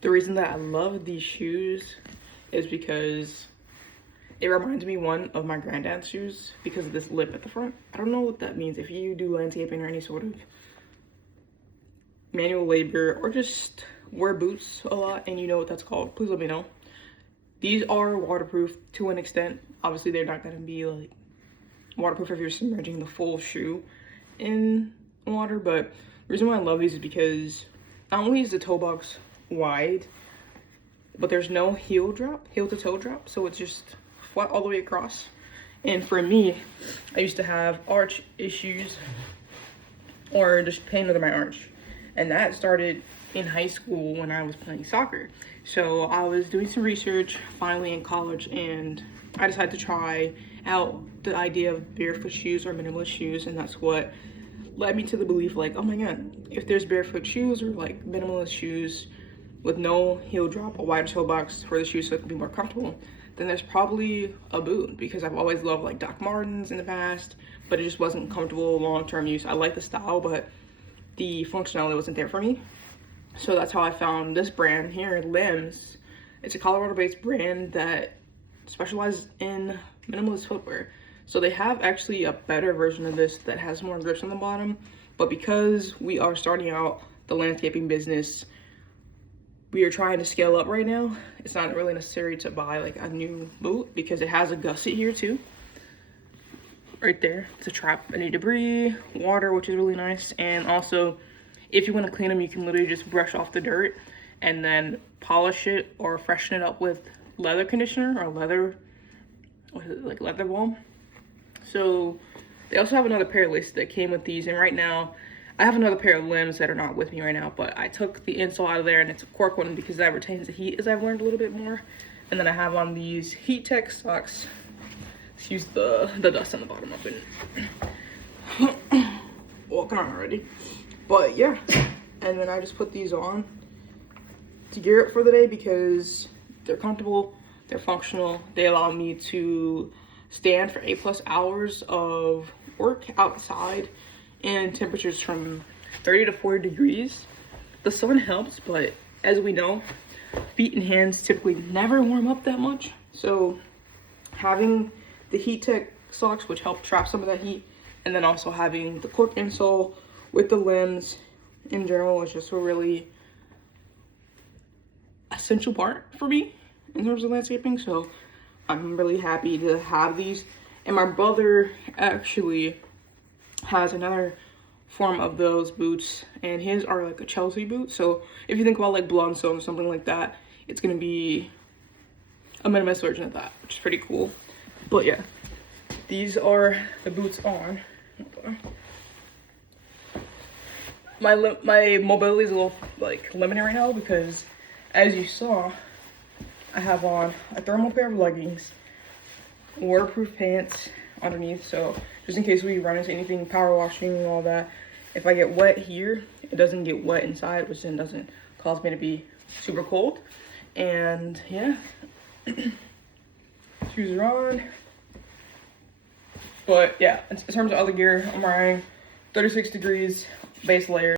The reason that I love these shoes is because it reminds me, one, of my granddad's shoes because of this lip at the front. I don't know what that means. If you do landscaping or any sort of manual labor or just wear boots a lot and you know what that's called, please let me know. These are waterproof to an extent. Obviously, they're not going to be like waterproof if you're submerging the full shoe in water, but the reason why I love these is because not only is the toe box wide, but there's no heel to toe drop, so it's just flat all the way across. And for me, I used to have arch issues or just pain under my arch, and that started in high school when I was playing soccer. So I was doing some research finally in college, and I decided to try out the idea of barefoot shoes or minimalist shoes, and that's what led me to the belief, like, oh my god, if there's barefoot shoes or like minimalist shoes with no heel drop, a wider toe box for the shoes so it can be more comfortable, then there's probably a boot, because I've always loved like Doc Martens in the past, but it just wasn't comfortable long-term use. I like the style, but the functionality wasn't there for me. So that's how I found this brand here, Lems. It's a Colorado-based brand that specializes in minimalist footwear. So they have actually a better version of this that has more grips on the bottom, but because we are starting out the landscaping business, we are trying to scale up right now. It's not really necessary to buy like a new boot because it has a gusset here too, right there, to trap any debris, water, which is really nice. And also, if you want to clean them, you can literally just brush off the dirt and then polish it or freshen it up with leather conditioner or leather balm. So they also have another pair of laces that came with these, and right now I have another pair of Lems that are not with me right now, but I took the insole out of there and it's a cork one because that retains the heat, as I've learned a little bit more. And then I have on these Heat Tech socks. Excuse the dust on the bottom of it. Walking on already. But yeah, and then I just put these on to gear up for the day because they're comfortable, they're functional, they allow me to stand for 8+ hours of work outside in temperatures from 30 to 40 degrees. The sun helps, but as we know, feet and hands typically never warm up that much. So having the Heat Tech socks, which help trap some of that heat, and then also having the cork insole with the Lems in general is just a really essential part for me in terms of landscaping. So I'm really happy to have these. And my brother actually has another form of those boots, and his are like a Chelsea boot. So if you think about like Blundstone or something like that, it's gonna be a minimalist version of that, which is pretty cool. But yeah, these are the boots on. My mobility is a little like limited right now because, as you saw, I have on a thermal pair of leggings, waterproof pants underneath, so just in case we run into anything, power washing and all that, if I get wet here, it doesn't get wet inside, which then doesn't cause me to be super cold. And yeah, shoes are on. But yeah, in terms of other gear, I'm wearing 36 degrees base layer.